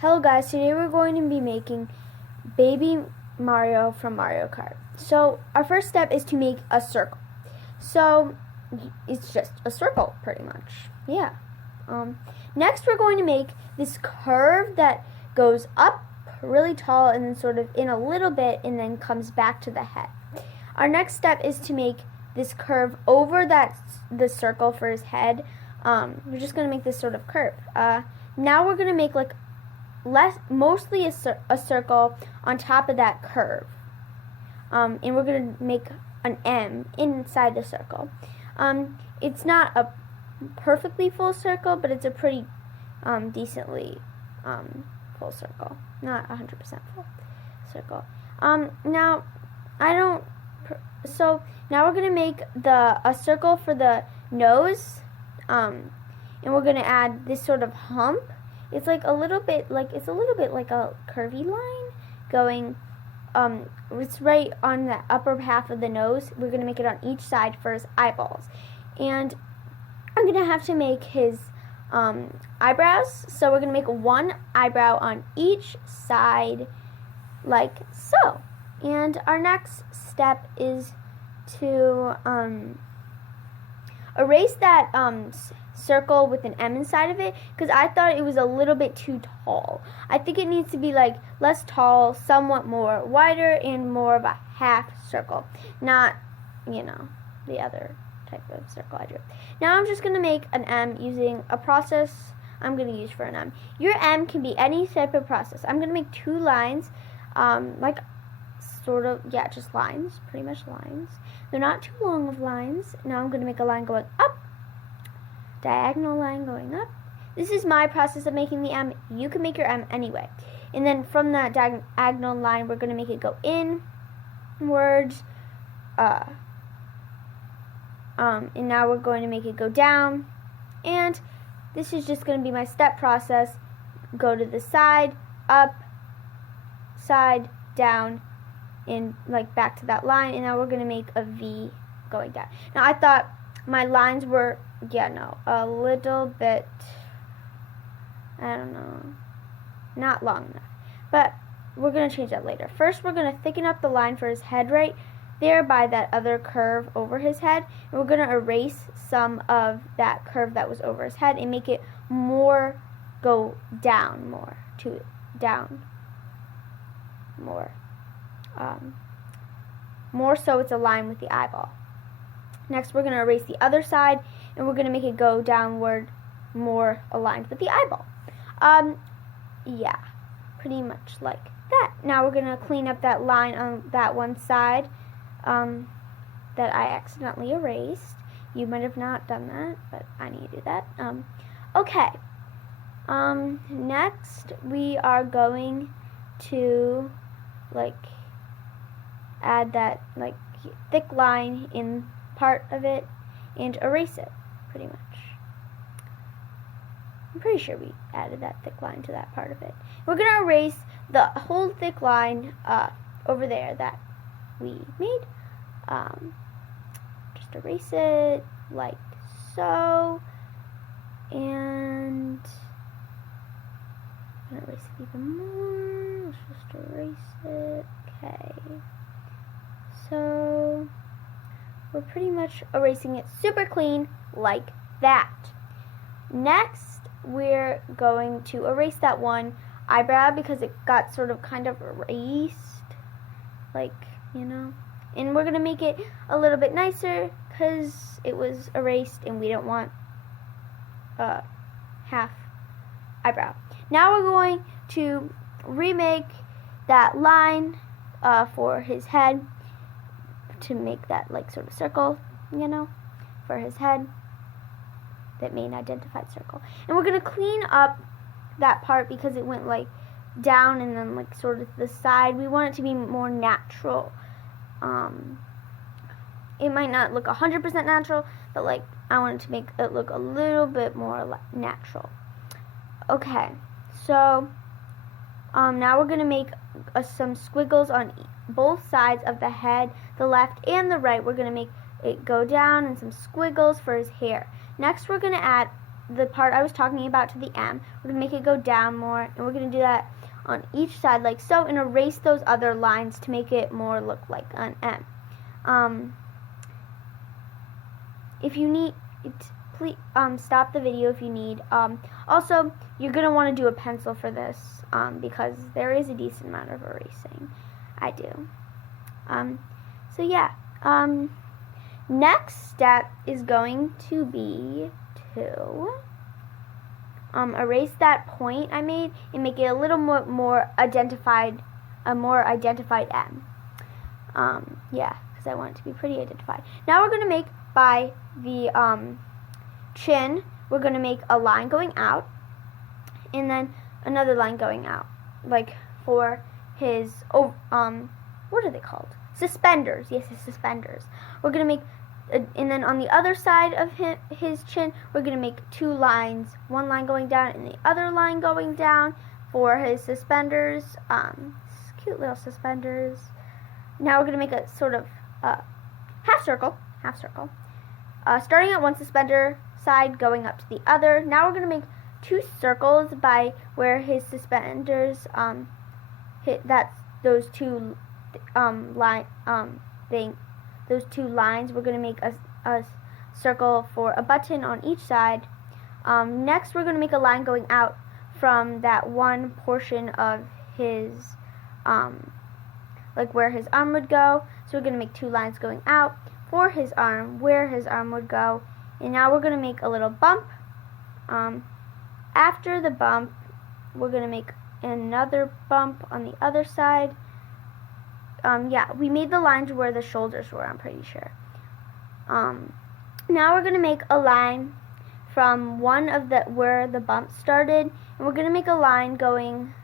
Hello guys, today we're going to be making Baby Mario from Mario Kart. So our first step is to make a circle. So it's just a circle pretty much. Yeah. Next we're going to make this curve that goes up really tall and then sort of in a little bit and then comes back to the head. Our next step is to make this curve over the circle for his head. We're just going to make this sort of curve. Now we're going to make like mostly a circle on top of that curve, and we're going to make an M inside the circle. It's not a perfectly full circle, but it's a pretty decently full circle, not 100% full circle. Now we're going to make a circle for the nose, and we're going to add this sort of hump. It's a little bit like a curvy line going, it's right on the upper half of the nose. We're going to make it on each side for his eyeballs. And I'm going to have to make his eyebrows. So we're going to make one eyebrow on each side like so. And our next step is to erase that circle with an M inside of it, because I thought it was a little bit too tall. I think it needs to be like less tall, somewhat more wider, and more of a half circle, not, the other type of circle I drew. Now I'm just going to make an M using a process I'm going to use for an M. Your M can be any type of process. I'm going to make two lines, just lines, pretty much lines. They're not too long of lines. Now I'm going to make a line going up, diagonal line going up. This is my process of making the M. You can make your M anyway. And then from that diagonal line, we're going to make it go inwards. And now we're going to make it go down. And this is just going to be my step process. Go to the side, up, side, down, and back to that line. And now we're going to make a V going down. Now I thought my lines were a little bit, I don't know, not long enough. But we're going to change that later. First, we're going to thicken up the line for his head right there by that other curve over his head. And we're going to erase some of that curve that was over his head and make it go down more, more so it's aligned with the eyeball. Next, we're going to erase the other side, and we're going to make it go downward, more aligned with the eyeball. Yeah, pretty much like that. Now we're going to clean up that line on that one side that I accidentally erased. You might have not done that, but I need to do that. Okay. Next, we are going to add that thick line in part of it and erase it, pretty much. I'm pretty sure we added that thick line to that part of it. We're going to erase the whole thick line over there that we made. Just erase it like so, and I'm going to erase it even more. Let's just erase it. Okay. So we're pretty much erasing it super clean like that. Next, we're going to erase that one eyebrow because it got sort of kind of erased, and we're going to make it a little bit nicer because it was erased and we don't want half eyebrow. Now we're going to remake that line for his head, to make that sort of circle, for his head, that main identified circle. And we're going to clean up that part because it went down and then sort of the side. We want it to be more natural. It might not look 100% natural, but I want it to make it look a little bit more natural. Okay, so now we're going to make some squiggles on both sides of the head, the left and the right. We're going to make it go down and some squiggles for his hair. Next, we're going to add the part I was talking about to the M. We're going to make it go down more, and we're going to do that on each side like so, and erase those other lines to make it more look like an M. If you need, please stop the video if you need. Also, you're going to want to do a pencil for this because there is a decent amount of erasing. I do. So yeah. Next step is going to be to erase that point I made and make it a little more identified, a more identified M. Yeah, because I want it to be pretty identified. Now we're going to make by the chin, we're going to make a line going out and then another line going out, like for his, what are they called? Suspenders. Yes, his suspenders. We're going to make, and then on the other side of his chin, we're going to make two lines, one line going down and the other line going down for his suspenders. Cute little suspenders. Now we're going to make a sort of half circle, starting at one suspender side, going up to the other. Now we're going to make two circles by where his suspenders hit. That's those two those two lines. We're going to make a circle for a button on each side. Next, we're going to make a line going out from that one portion of his, like where his arm would go. So we're going to make two lines going out for his arm, where his arm would go. And now we're going to make a little bump. After the bump, we're going to make another bump on the other side. Yeah, we made the lines where the shoulders were, I'm pretty sure. Now we're going to make a line from one of the, where the bump started, and we're going to make a line going,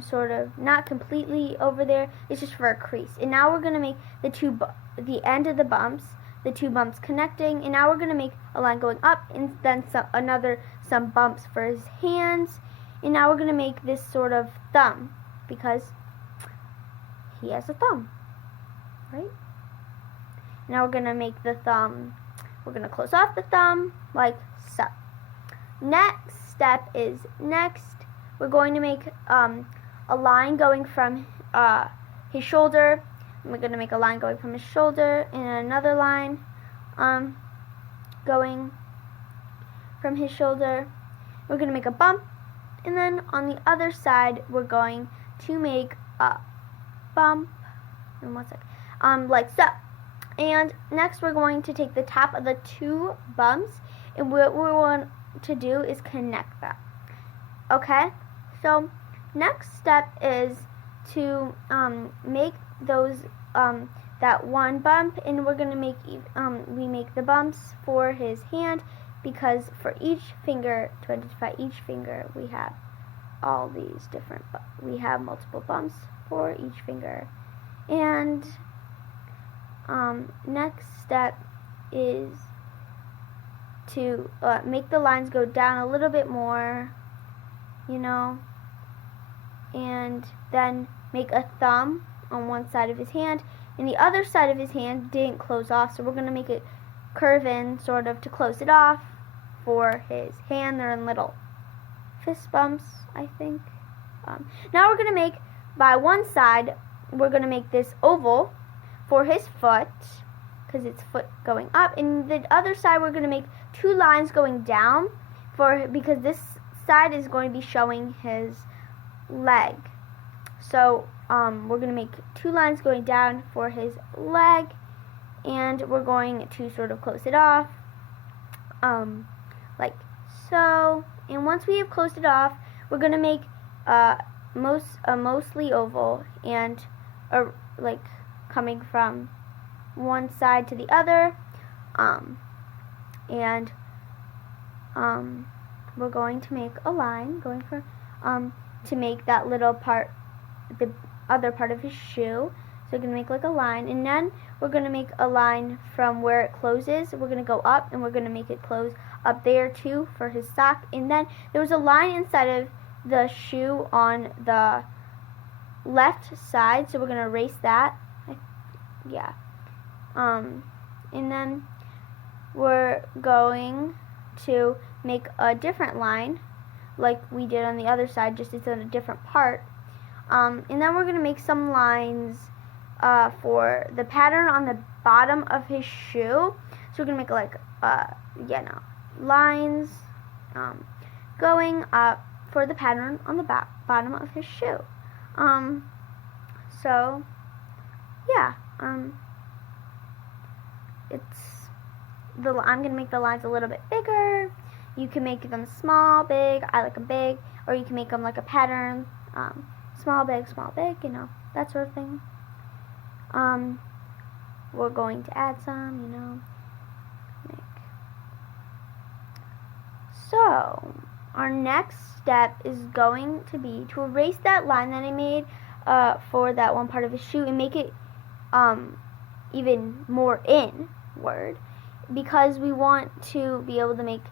sort of, not completely over there, it's just for a crease. And now we're going to make the end of the bumps, the two bumps connecting, and now we're going to make a line going up, and then some bumps for his hands, and now we're going to make this sort of thumb, because he has a thumb, right? Now we're going to make the thumb, we're going to close off the thumb like so. Next step is, we're going to make a line going from his shoulder, and we're going to make a line going from his shoulder, and another line going from his shoulder. We're going to make a bump, and then on the other side, we're going to make a bump, and one sec, like so. And next we're going to take the top of the two bumps, and what we want to do is connect them. Okay, so next step is to make those that one bump, and we're going to make we make the bumps for his hand, because for each finger, to identify each finger, we have all these different, we have multiple bumps for each finger. And next step is to make the lines go down a little bit more, you know, and then make a thumb on one side of his hand, and the other side of his hand didn't close off, so we're going to make it curve in sort of to close it off for his hand. They're in little fist bumps, I think. Now we're going to make, by one side, we're going to make this oval for his foot, because it's foot going up, and the other side we're going to make two lines going down, because this side is going to be showing his leg. So we're going to make two lines going down for his leg, and we're going to sort of close it off, like so. And once we have closed it off, we're going to make mostly oval, and like coming from one side to the other, and we're going to make a line going for to make that little part, the other part of his shoe. So we're going to make like a line, and then we're going to make a line from where it closes. We're going to go up, and we're going to make it close up there too for his sock. And then there was a line inside of the shoe on the left side, so we're going to erase that. Yeah. And then we're going to make a different line, like we did on the other side, just it's on a different part. And then we're going to make some lines for the pattern on the bottom of his shoe. So we're going to make like, lines going up for the pattern on the bottom of his shoe. So, yeah, I'm going to make the lines a little bit bigger. You can make them small, big, I like them big, or you can make them like a pattern, small, big, you know, that sort of thing. We're going to add some, you know. So, our next step is going to be to erase that line that I made for that one part of his shoe and make it even more inward, because we want to be able to make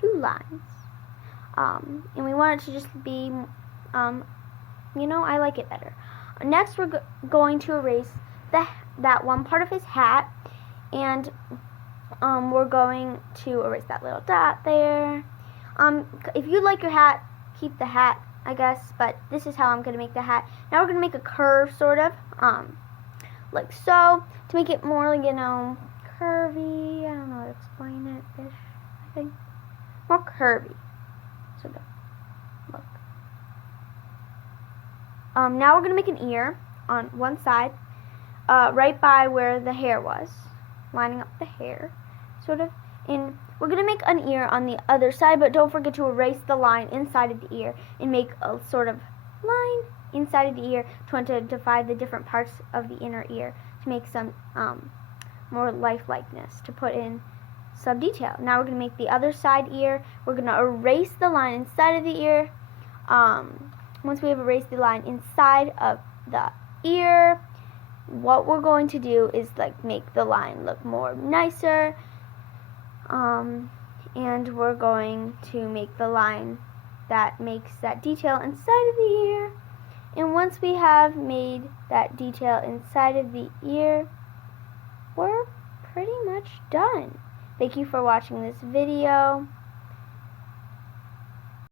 two lines. And we want it to just be, you know, I like it better. Next, we're going to erase that one part of his hat, and we're going to erase that little dot there. If you like your hat, keep the hat, I guess, but this is how I'm going to make the hat. Now we're going to make a curve, sort of, like so, to make it more, you know, curvy. I don't know how to explain it-ish, I think. More curvy, sort of, look. Now we're going to make an ear on one side, right by where the hair was, lining up the hair, sort of. And we're going to make an ear on the other side, but don't forget to erase the line inside of the ear and make a sort of line inside of the ear to identify the different parts of the inner ear, to make some more lifelikeness, to put in some detail. Now we're going to make the other side ear. We're going to erase the line inside of the ear. Once we have erased the line inside of the ear, what we're going to do is like make the line look more nicer. And we're going to make the line that makes that detail inside of the ear. And once we have made that detail inside of the ear, we're pretty much done. Thank you for watching this video.